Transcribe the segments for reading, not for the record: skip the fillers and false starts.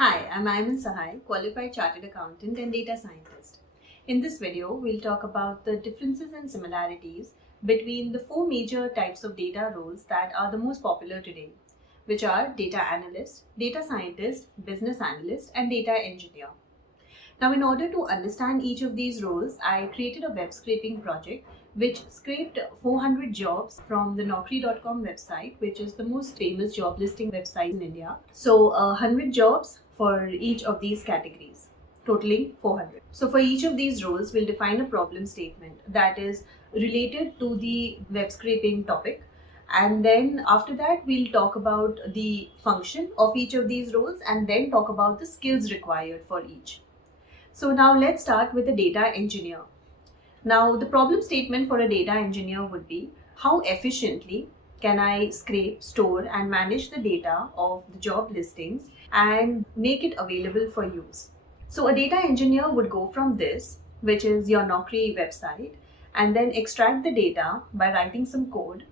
Hi, I'm Ayman Sahai, qualified chartered accountant and data scientist. In this video, we'll talk about the differences and similarities between the four major types of data roles that are the most popular today, which are data analyst, data scientist, business analyst, and data engineer. Now, in order to understand each of these roles, I created a web scraping project which scraped 400 jobs from the Naukri.com website, which is the most famous job listing website in India. So, 100 jobs for each of these categories, totaling 400. So, for each of these roles, we'll define a problem statement that is related to the web scraping topic. And then after that, we'll talk about the function of each of these roles and then talk about the skills required for each. So now let's start with the data engineer. Now the problem statement for a data engineer would be, how efficiently can I scrape, store and manage the data of the job listings and make it available for use? So a data engineer would go from this, which is your Naukri website, and then extract the data by writing some code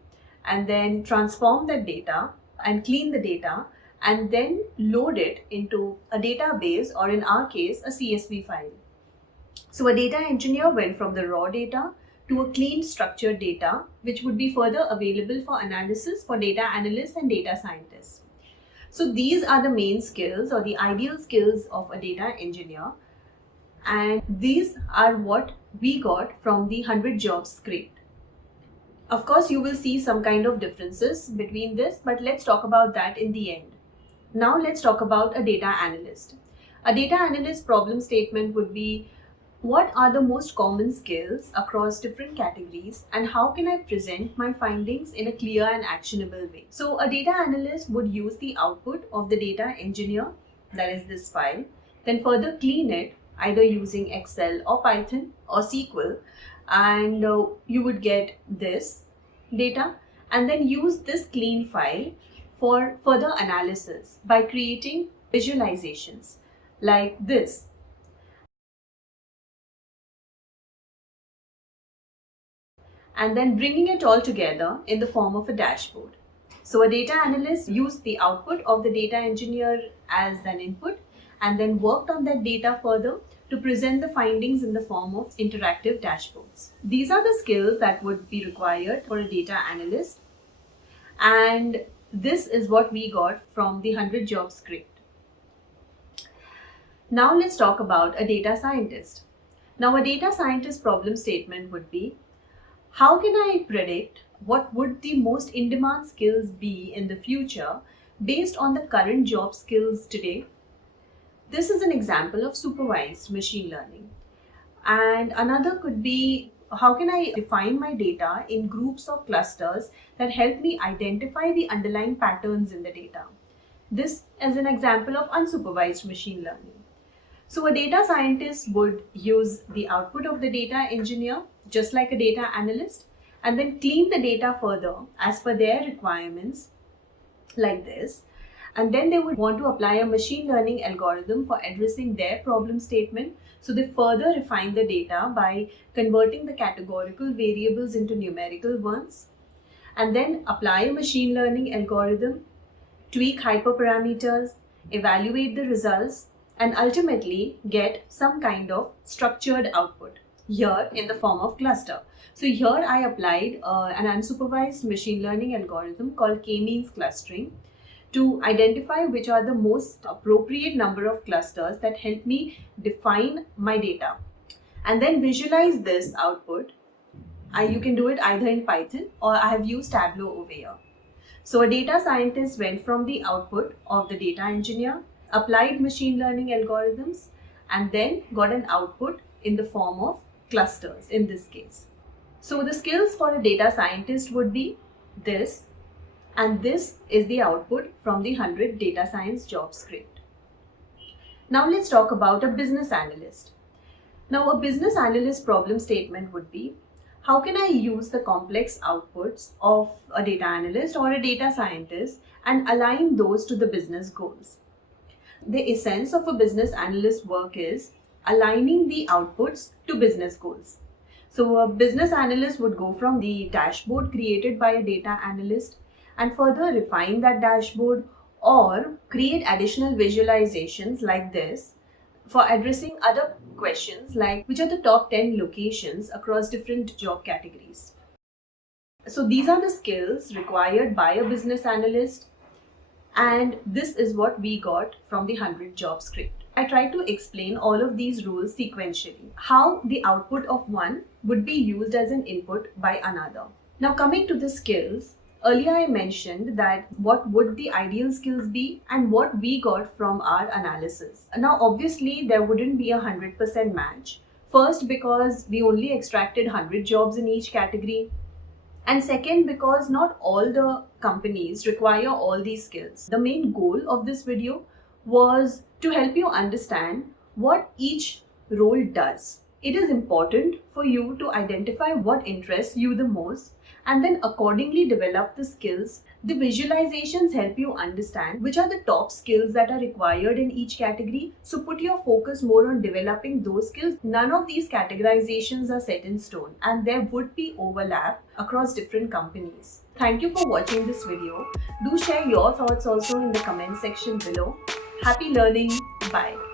and then transform that data and clean the data and then load it into a database, or in our case, a CSV file. So a data engineer went from the raw data to a clean structured data, which would be further available for analysis for data analysts and data scientists. So these are the main skills or the ideal skills of a data engineer. And these are what we got from the 100 jobs scraped. Of course, you will see some kind of differences between this, but let's talk about that in the end. Now let's talk about a data analyst. A data analyst problem statement would be, what are the most common skills across different categories and how can I present my findings in a clear and actionable way? So a data analyst would use the output of the data engineer, that is this file, then further clean it either using Excel or Python or SQL, and you would get this data and then use this clean file for further analysis by creating visualizations like this. And then bringing it all together in the form of a dashboard. So a data analyst used the output of the data engineer as an input and then worked on that data further to present the findings in the form of interactive dashboards. These are the skills that would be required for a data analyst, and this is what we got from the 100 jobs scraped. Now let's talk about a data scientist. Now a data scientist problem statement would be, how can I predict what would the most in-demand skills be in the future based on the current job skills today? This is an example of supervised machine learning. And another could be, how can I define my data in groups or clusters that help me identify the underlying patterns in the data? This is an example of unsupervised machine learning. So a data scientist would use the output of the data engineer, just like a data analyst, and then clean the data further as per their requirements, like this. And then they would want to apply a machine learning algorithm for addressing their problem statement. So they further refine the data by converting the categorical variables into numerical ones, and then apply a machine learning algorithm, tweak hyperparameters, evaluate the results, and ultimately get some kind of structured output, here in the form of cluster. So here I applied an unsupervised machine learning algorithm called k-means clustering to identify which are the most appropriate number of clusters that help me define my data, and then visualize this output. You can do it either in Python, or I have used Tableau over here. So a data scientist went from the output of the data engineer, applied machine learning algorithms, and then got an output in the form of clusters in this case. So the skills for a data scientist would be this, and this is the output from the 100 data science job scraped. Now let's talk about a business analyst. Now a business analyst problem statement would be, how can I use the complex outputs of a data analyst or a data scientist and align those to the business goals? The essence of a business analyst work is aligning the outputs to business goals. So a business analyst would go from the dashboard created by a data analyst and further refine that dashboard, or create additional visualizations like this for addressing other questions like which are the top 10 locations across different job categories. So these are the skills required by a business analyst, and this is what we got from the 100 job script. I tried to explain all of these rules sequentially, how the output of one would be used as an input by another. Now coming to the skills, earlier I mentioned that what would the ideal skills be and what we got from our analysis. Now obviously there wouldn't be 100% match. First, because we only extracted 100 jobs in each category, and second, because not all the companies require all these skills. The main goal of this video was to help you understand what each role does. It is important for you to identify what interests you the most and then accordingly develop the skills. The visualizations help you understand which are the top skills that are required in each category. So put your focus more on developing those skills. None of these categorizations are set in stone and there would be overlap across different companies. Thank you for watching this video. Do share your thoughts also in the comment section below. Happy learning. Bye.